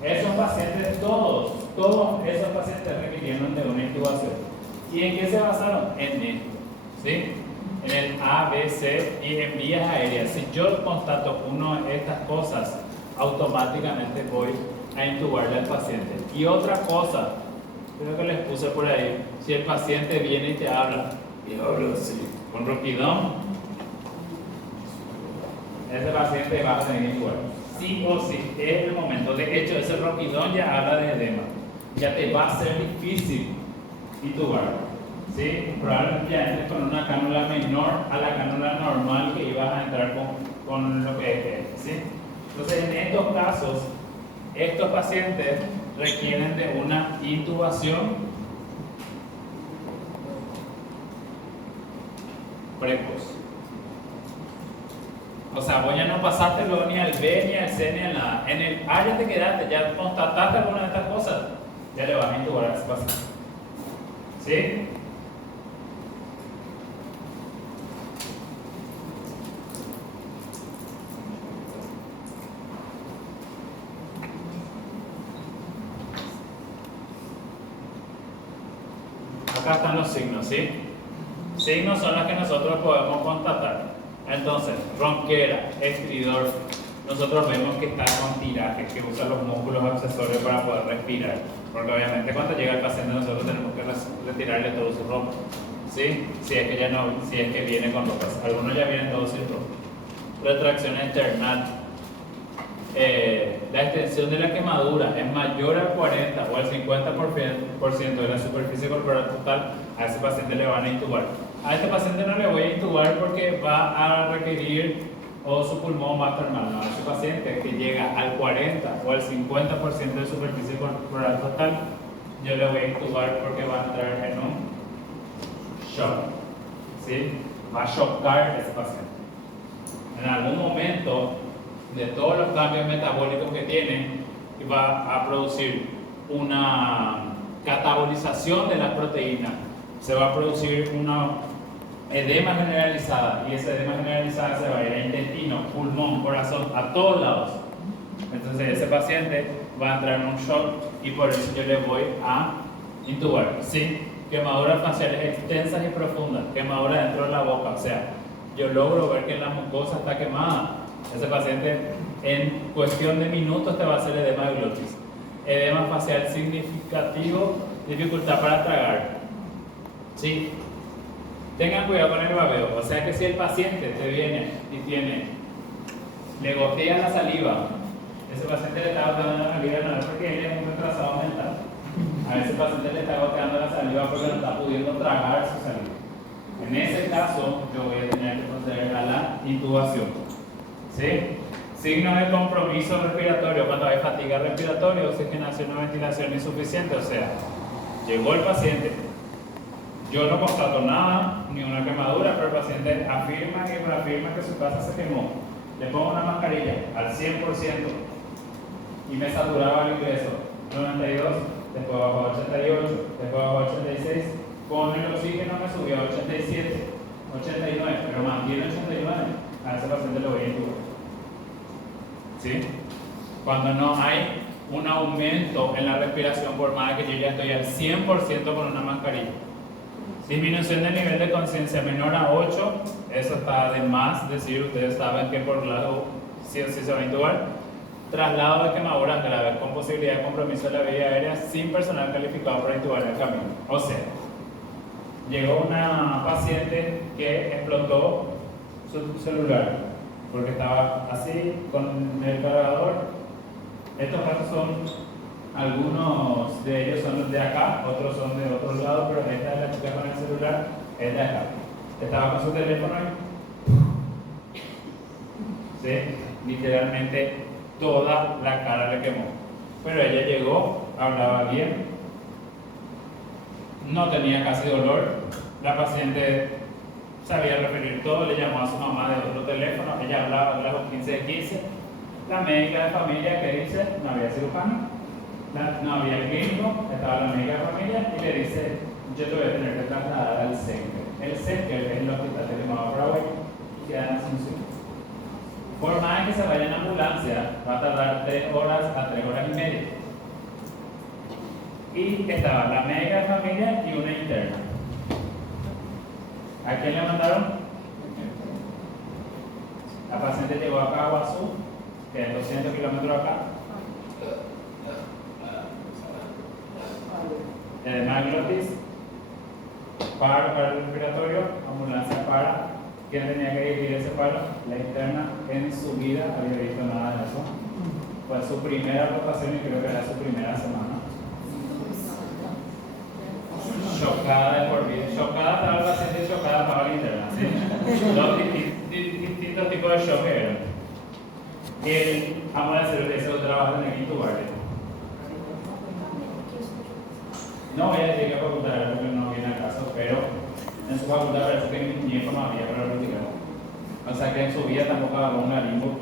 Esos pacientes, todos esos pacientes requirieron de una intubación. ¿Y en qué se basaron? En esto, ¿sí? En el A, B, C y en vías aéreas. Si yo constato una de estas cosas, automáticamente voy a intubarle al paciente. Y otra cosa, creo que les puse por ahí, si el paciente viene y te habla, y habla así, con ropidón, ese paciente va a tener que intubar. Sí o sí, es el momento. De hecho, ese ropidón ya habla de edema. Ya te va a ser difícil intubar. ¿Sí? Probablemente ya entres con una cánula menor a la cánula normal que ibas a entrar con lo que es. ¿Sí? Entonces, en estos casos, estos pacientes requieren de una intubación precoz. O sea, vos ya no pasaste luego ni al B, ni al C, ni al A. En el A ya te quedaste, ya constataste alguna de estas cosas, ya le vas a intubar a ese paciente. ¿Sí? Acá están los signos, ¿sí? Signos son los que nosotros podemos constatar. Entonces, ronquera, estridor, nosotros vemos que está con tiraje, que usa los músculos accesorios para poder respirar. Porque obviamente cuando llega el paciente nosotros tenemos que retirarle todo su ropa. ¿Sí? Si es que viene con ropas. Algunos ya vienen todos sin ropa. Retracción internal. La extensión de la quemadura es mayor al 40 o al 50% de la superficie corporal total, a ese paciente le van a intubar. A este paciente no le voy a intubar porque va a requerir o su pulmón va a estar mal. No, a ese paciente que llega al 40 o al 50% de superficie corporal total, yo le voy a intubar porque va a entrar en un shock. ¿Sí? Va a chocar ese paciente. En algún momento de todos los cambios metabólicos que tiene, va a producir una catabolización de las proteínas. Se va a producir una edema generalizada, y esa edema generalizada se va a ir a intestino, pulmón, corazón, a todos lados. Entonces ese paciente va a entrar en un shock y por eso yo le voy a intubar. ¿Sí? Quemaduras faciales extensas y profundas, quemaduras dentro de la boca, o sea, yo logro ver que la mucosa está quemada. Ese paciente en cuestión de minutos te va a hacer edema de glotis. Edema facial significativo, dificultad para tragar. ¿Sí? Tengan cuidado con el babeo. O sea que si el paciente te viene y le gotea la saliva, ese paciente le está goteando la saliva no es porque él es un retrasado mental. A ese paciente le está goteando la saliva porque no está pudiendo tragar su saliva. En ese caso, yo voy a tener que proceder a la intubación. ¿Sí? Signos de compromiso respiratorio, cuando hay fatiga respiratoria, oxigenación o ventilación insuficiente, o sea, llegó el paciente, yo no constato nada, ni una quemadura, pero el paciente afirma y reafirma que su casa se quemó. Le pongo una mascarilla al 100% y me saturaba el ingreso 92, después bajó a 88, después bajó a 86, con el oxígeno me subió a 87, 89, pero mantiene 89, a ese paciente lo voy a intubar. ¿Sí? Cuando no hay un aumento en la respiración, por más que yo ya estoy al 100% con una mascarilla. Disminución del nivel de conciencia menor a 8, eso está de más decir, ustedes saben que por lado sí o sí se va a intubar. Traslado de quemaduras graves con posibilidad de compromiso de la vía aérea sin personal calificado para intubar el camino. O sea, llegó una paciente que explotó su celular porque estaba así con el cargador. Estos casos son, algunos de ellos son los de acá, otros son de otro lado, pero esta es la chica con el celular, es de acá. Estaba con su teléfono ahí. ¿Sí? Literalmente toda la cara le quemó. Pero ella llegó, hablaba bien, no tenía casi dolor. La paciente sabía referir todo, le llamó a su mamá de otro teléfono, ella hablaba de las 15:15. La médica de familia que dice, no había cirujano, no había clínico, estaba la médica de familia y le dice, yo te voy a tener que trasladar al CENCER. El CENCER es el hospital de Quemado Paraguay y queda en Asunción. Por más que se vaya en ambulancia, va a tardar 3 horas a 3 horas y media. Y estaba la médica de familia y una interna. ¿A quién le mandaron? La paciente llegó acá a Guazú, que es 200 kilómetros acá. Edema de glotis, paro para el respiratorio, ambulancia para. ¿Quién tenía que dirigir ese paro? La interna en su vida había visto nada de eso. Fue su primera rotación y creo que era su primera semana. Chocada de por vida. Chocada estaba el paciente y chocada estaba la interna. ¿Sí? Dos distintos tipos de shock eran. Vamos a hacer ese trabajo en el intubarle. No voy a decir que facultad porque no viene al caso, pero En su facultad parece que ni muñeco no había para practicar. O sea que en su vida tampoco agarró un garimbo.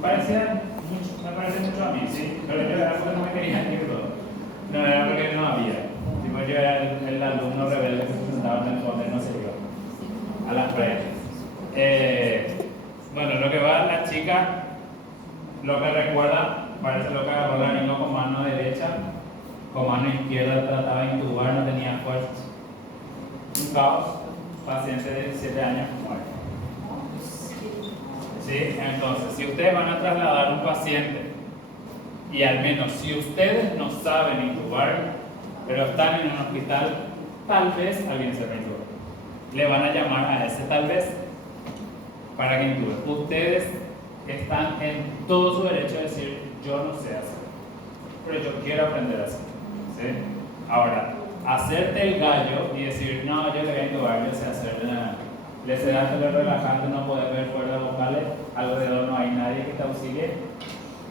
Parecía mucho, me parece mucho a mí, sí, pero yo era porque no me quería ir todo. No era porque no había. Tipo, yo era el alumno rebelde que se presentaba en el fondo y no se iba a las pruebas. Bueno, lo que va la chica, lo que recuerda, parece lo que agarró el garimbo con mano derecha, con mano izquierda trataba de intubar, no tenía fuerza. Un caos, paciente de 17 años muerto. ¿Sí? Entonces, si ustedes van a trasladar un paciente y al menos si ustedes no saben intubar, pero están en un hospital, tal vez alguien se intube. Le van a llamar a ese tal vez para que intube. Ustedes están en todo su derecho de decir, yo no sé hacer, pero yo quiero aprender a hacer. ¿Sí? Ahora, hacerte el gallo y decir, no, yo le voy a intubar, yo sé hacer nada. Le será relajante, no poder ver cuerdas vocales, alrededor no hay nadie que te auxilie.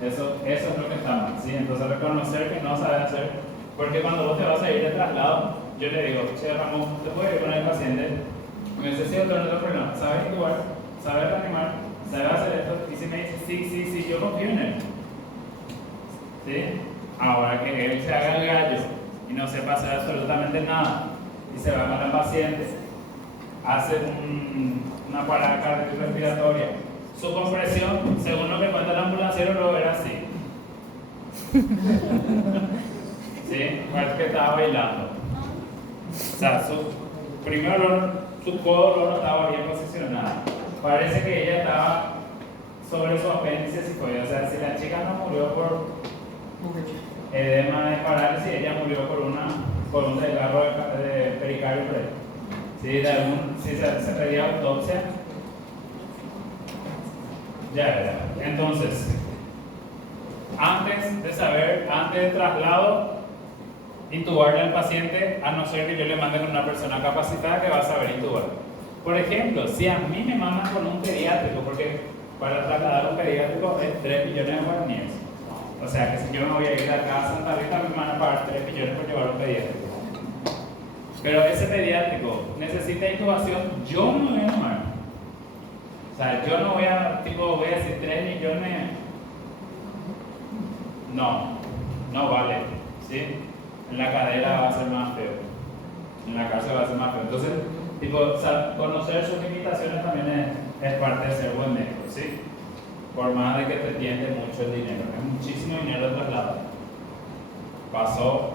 Eso es lo que está mal, ¿sí? Entonces reconocer que no sabes hacer, porque cuando vos te vas a ir de traslado, yo le digo, che Ramón, ¿te puedo ir con el paciente? Me dice, sí, doctor, no te preocupes, ¿sabes intubar? ¿Sabes reanimar? ¿Sabes hacer esto? Y si me dice, sí, yo confío en él. ¿Sí? Ahora que él se haga el gallo y no sepa hacer absolutamente nada, y se va con el paciente, hace una parada cardiorrespiratoria. Su compresión, según lo que cuenta el ambulanciero, lo verá así. ¿Sí? Parece que estaba bailando. O sea, su codo no estaba bien posicionado. Parece que ella estaba sobre su apéndice cifoide. O sea, si la chica no murió por edema de parálisis, ella murió por un desgarro de pericardio previo. Si se pedía autopsia, ya era. Entonces, antes de traslado, intubarle al paciente, a no ser que yo le mande con una persona capacitada que va a saber intubar. Por ejemplo, si a mí me mandan con un pediátrico, porque para trasladar un pediátrico es 3 millones de guaraníes. O sea que si yo me voy a ir de acá a Santa Rita, me van a pagar 3 millones por llevar un pediátrico. Pero ese pediátrico necesita intubación, yo no me voy a tomar. O sea, yo no voy a decir 3 millones. No vale. ¿Sí? En la cadera va a ser más feo. En la cárcel va a ser más feo. Entonces, conocer sus limitaciones también es parte de ser buen médico, ¿sí? Por más de que te tiente mucho el dinero. Es muchísimo dinero de traslado. Pasó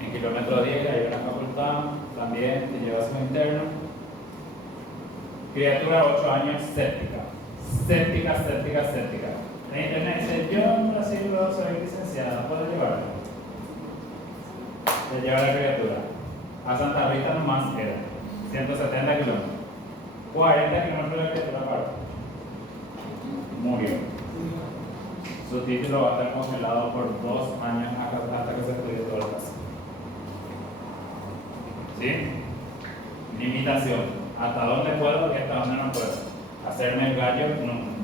en kilómetro 10, hay una facultad, también te lleva a su interno. Criatura 8 años, séptica. En internet dice, yo en Brasil soy licenciada, ¿puedo llevarla? Se lleva la criatura. A Santa Rita nomás era 170 kilómetros. 40 kilómetros de la criatura paró. Murió. Su título va a estar congelado por 2 años hasta que se estudie todo el caso. ¿Sí? Limitación. ¿Hasta dónde puedo y hasta dónde no puedo? Hacerme el gallo, no.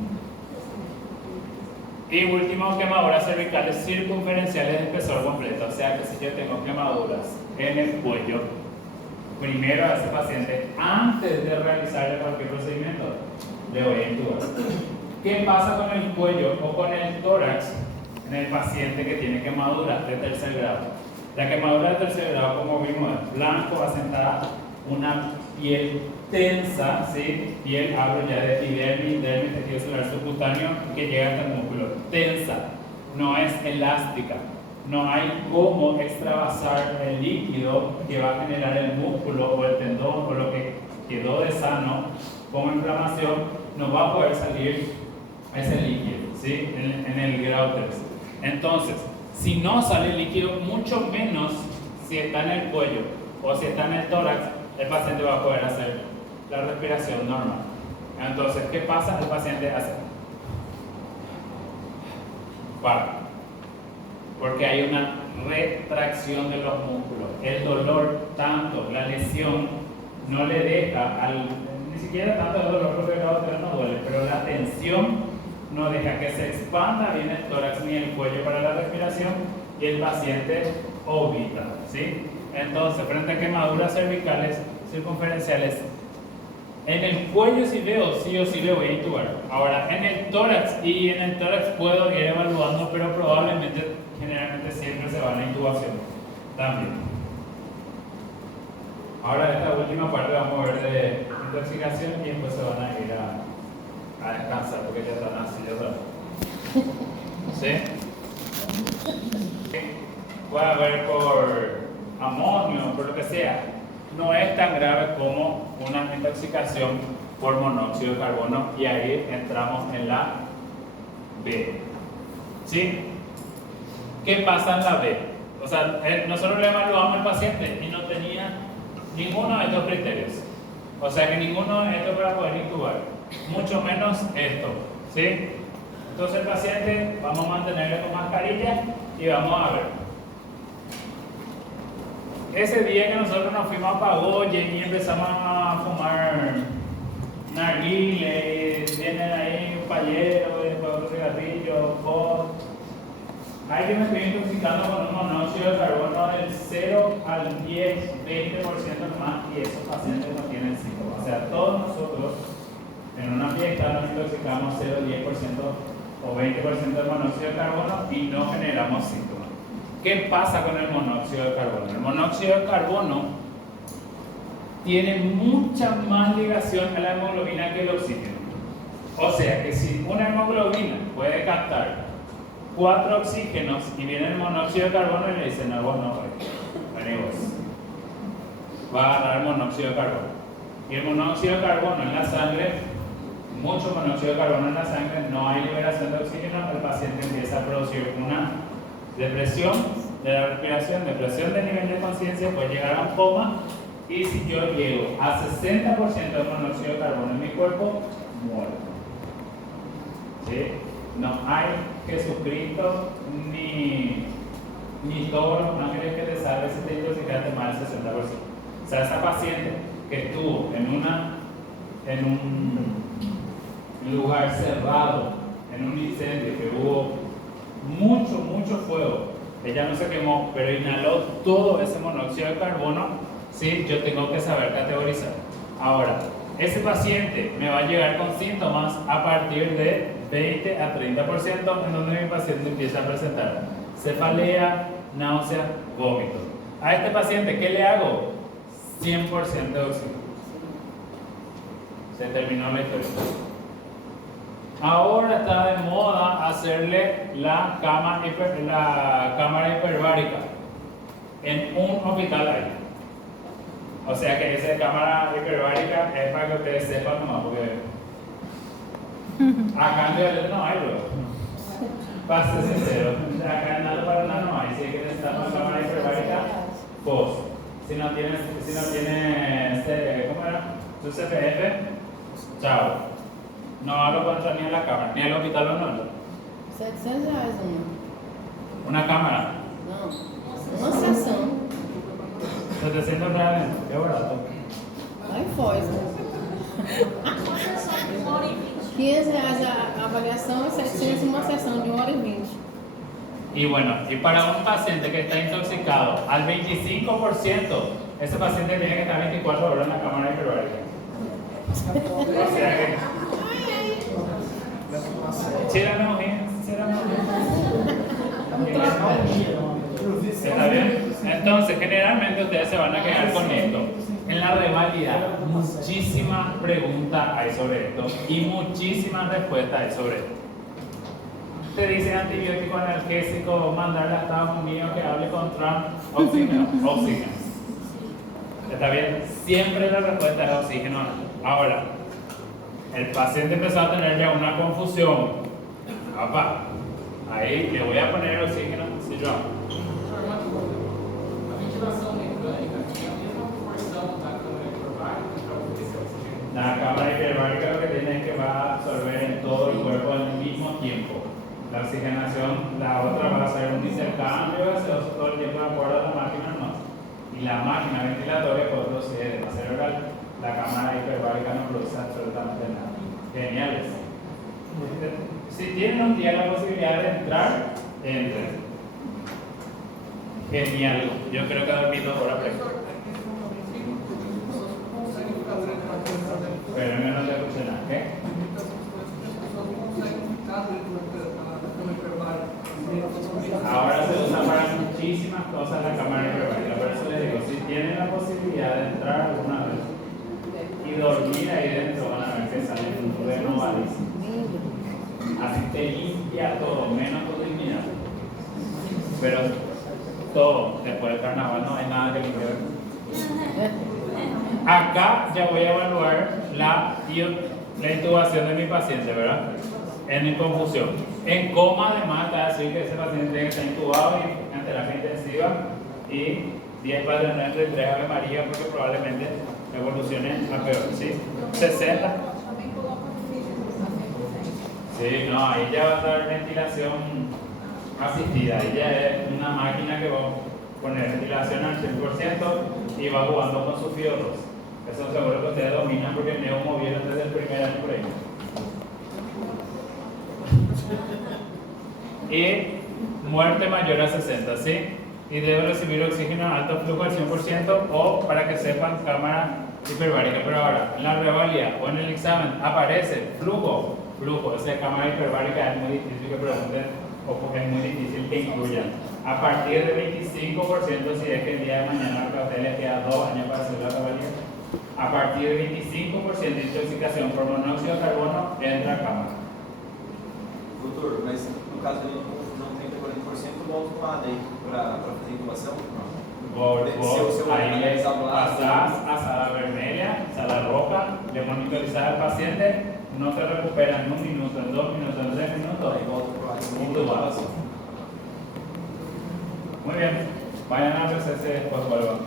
Y último, quemaduras cervicales circunferenciales de espesor completo. O sea que si yo tengo quemaduras en el cuello, primero a ese paciente, antes de realizarle cualquier procedimiento, le voy a intubar. ¿Qué pasa con el cuello o con el tórax en el paciente que tiene quemaduras de tercer grado? La quemadura de tercer grado, como vimos, es blanco, asentada, una piel tensa, ¿sí? Piel, hablo ya de epidermis, dermis, tejido celular subcutáneo, que llega hasta el músculo. Tensa, no es elástica. No hay cómo extravasar el líquido que va a generar el músculo o el tendón o lo que quedó de sano como inflamación, no va a poder salir ese líquido, ¿sí? En el grado 3. Entonces, si no sale líquido, mucho menos si está en el cuello o si está en el tórax, el paciente va a poder hacer la respiración normal. Entonces, ¿qué pasa? El paciente hace para, porque hay una retracción de los músculos. El dolor, tanto la lesión, no le deja ni siquiera tanto el dolor, porque el grado 3 no duele, pero la tensión no deja que se expanda bien el tórax ni el cuello para la respiración y el paciente ovita, ¿sí? Entonces, frente a quemaduras cervicales, circunferenciales, en el cuello si veo, sí o sí le voy a intubar. Ahora, en el tórax puedo ir evaluando, pero probablemente, generalmente siempre se va a la intubación también. Ahora, esta última parte vamos a ver de intoxicación y después se van a ir a descansar porque ya están así de rato. ¿Sí? Puede haber por amonio, por lo que sea. No es tan grave como una intoxicación por monóxido de carbono y ahí entramos en la B. ¿Sí? ¿Qué pasa en la B? O sea, nosotros le evaluamos al paciente y no tenía ninguno de estos criterios. O sea que ninguno de estos para poder intubar. Mucho menos esto. ¿Sí? Entonces el paciente vamos a mantenerle con mascarilla y vamos a ver. Ese día que nosotros nos fuimos a Pagoye y empezamos a fumar narguile, vienen ahí un payero, después otro cigarrillo, pot. Ahí yo me estoy intoxicando con un monóxido de carbono del 0 al 10, 20% más y esos pacientes no tienen síntomas. O sea, todos nosotros en una fiesta nos intoxicamos 0, 10% o 20% de monóxido de carbono y no generamos síntomas. ¿Qué pasa con el monóxido de carbono? El monóxido de carbono tiene mucha más ligación a la hemoglobina que el oxígeno. O sea que si una hemoglobina puede captar 4 oxígenos y viene el monóxido de carbono y le dicen, no, vos no, vení vos. Va a agarrar monóxido de carbono. Y el monóxido de carbono en la sangre, mucho monóxido de carbono en la sangre, no hay liberación de oxígeno, el paciente empieza a producir una depresión de la respiración, depresión del nivel de conciencia, puede llegar a un coma y si yo llego a 60% de monóxido de carbono en mi cuerpo, muero. ¿Sí? No hay Jesucristo ni todos los ángeles que te salven si te intoxicaste más del 60%. O sea, esa paciente que estuvo en un lugar cerrado, en un incendio, que hubo mucho fuego, ella no se quemó, pero inhaló todo ese monóxido de carbono, ¿sí? Yo tengo que saber categorizar. Ahora, ese paciente me va a llegar con síntomas a partir de 20 a 30%, en donde mi paciente empieza a presentar cefalea, náusea, vómito. A este paciente, ¿qué le hago? 100% de oxígeno. Se terminó la historia. Ahora está de moda hacerle la cámara hiperbárica en un hospital ahí. O sea que esa cámara hiperbárica es para que ustedes sepan nomás, porque acá en Violet no hay, bro. Para ser sincero, acá en Alto Paraná no hay. Si es que necesitas una cámara hiperbárica, pues. Si no tienes, ¿cómo era? Tu CPF, chao. No hablo contra ni a la cámara, ni al hospital o no. 700 reais Una cámara. não. Uma sessão. 700 reais, qué barato. Lá em Foz. 500 reais a avaliação e 700 uma sessão de 1 hora e 20. Y bueno, y para un paciente que está intoxicado al 25%, ese paciente tiene que estar 24 horas en la cámara hiperbárica. O sea que ¿está bien? Entonces, generalmente ustedes se van a quedar con esto. En la revalida, muchísimas preguntas hay sobre esto y muchísimas respuestas hay sobre esto. Te dicen antibiótico, analgésico, mandarle a Estados Unidos que hable con Trump, oxígeno. ¿Está bien? Siempre la respuesta es oxígeno. Ahora, el paciente empezó a tener ya una confusión. Papá, ahí le voy a poner oxígeno, si yo. La cámara hiperbárica lo que tiene es que va a absorber en todo el cuerpo al mismo tiempo. La oxigenación, la otra va a hacer un intercambio gaseoso todo el tiempo de acuerdo a la máquina no. Y la máquina ventilatoria puede proceder de hacer oral. La cámara hiperbárica no produce absolutamente nada. Geniales. Si tienen un día la posibilidad de entrar, entren. Genial. Yo creo que dormí 2 horas. Ahora se usa para muchísimas cosas la cámara hiperbárica. Por eso les digo, si tienen la posibilidad de entrar alguna vez y dormir ahí dentro, van a ver que sale renovadísimo. Así te limpia todo, menos tu dignidad. Pero todo, después del carnaval no hay nada que limpiar. Acá ya voy a evaluar la intubación de mi paciente, ¿verdad? En inconfusión. En coma, además, está decir que ese paciente tiene que estar intubado y en terapia intensiva y 10 Padre Nuestro y 3 Ave María, porque probablemente evolucione a peor, ¿sí? 60. También colocamos físicos. Sí, no, ahí ya va a estar ventilación asistida. Ahí ya es una máquina que va a poner ventilación al 100% y va jugando con su FIO2. Eso seguro que ustedes dominan porque el Neo movieron desde el primer año por ahí. Y muerte mayor a 60, ¿sí? Y debe recibir oxígeno en alto flujo al 100% o, para que sepan, cámara hiperbárica. Pero ahora, en la revalida o en el examen aparece flujo. Esa cámara hiperbárica es muy difícil que pregunten o es muy difícil que incluyan. A partir del 25%, si es que el día de mañana a ustedes les queda 2 años para hacer la revalida, a partir del 25% de intoxicación por monóxido de carbono entra a cámara. Doutor, mas no caso ele não tem 40%, volta para aí para fazer intubação? Ahí le pasás a sala vermelha, sala roja, le monitorizás al paciente, no se recupera en 1 minuto, en 2 minutos, en 3 minutos, Aí volta para intubados. Muy bien, vayan a ver si después vuelvan.